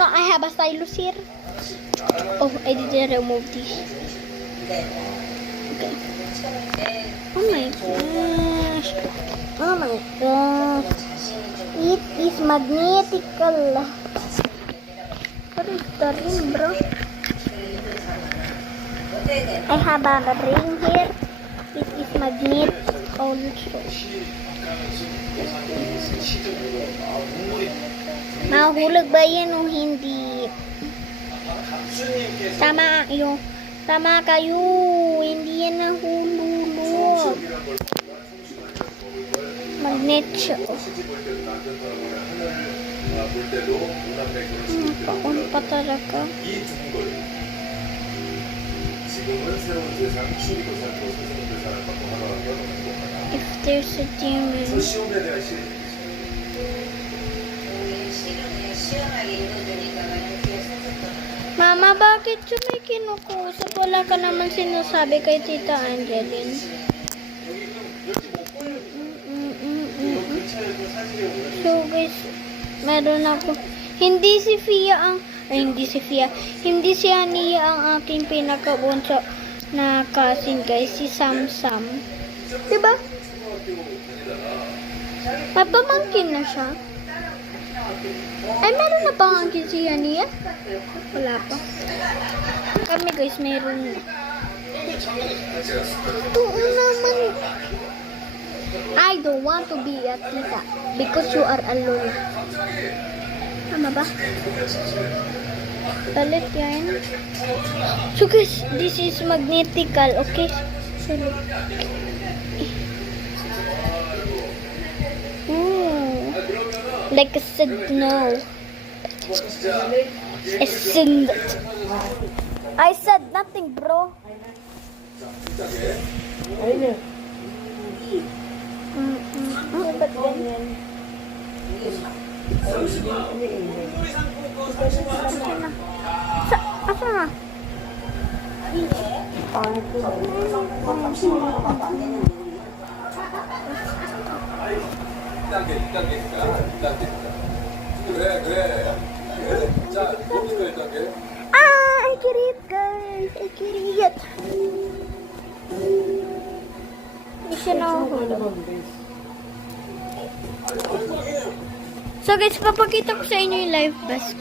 no, I have a stylus here. Oh, I didn't remove this. Okay. Oh my gosh. Oh my gosh. It is magnetical. What is the ring, bro? I have a ring here. It is magnet also. Mahulog ba yan o hindi? Tama kayo. Hindi yan nahululog. Magnet siya. Paon pa talaga. If there's a demon. Mama, bakit siya may kinukusap? Wala ka naman sinasabi kay Tita Angeline. So guys, meron ako. Hindi si Ania ang aking pinakabunso na cousin guys, si Samsam. Diba? Mapamangkin na siya. Ay, meron na pangangkin si Ania? Wala pa. Kami guys, meron na. Ito naman. I don't want to be a tita because you are a lola. Tama ba? Palit yan. So guys, this is magnetical, okay? Sorry. Like a signal. A signal. I said nothing, bro. Ba't ganyan? Asa na? I get it, guys. I get it. Isa na ako. So guys, papakita ko sa inyo yung live bus.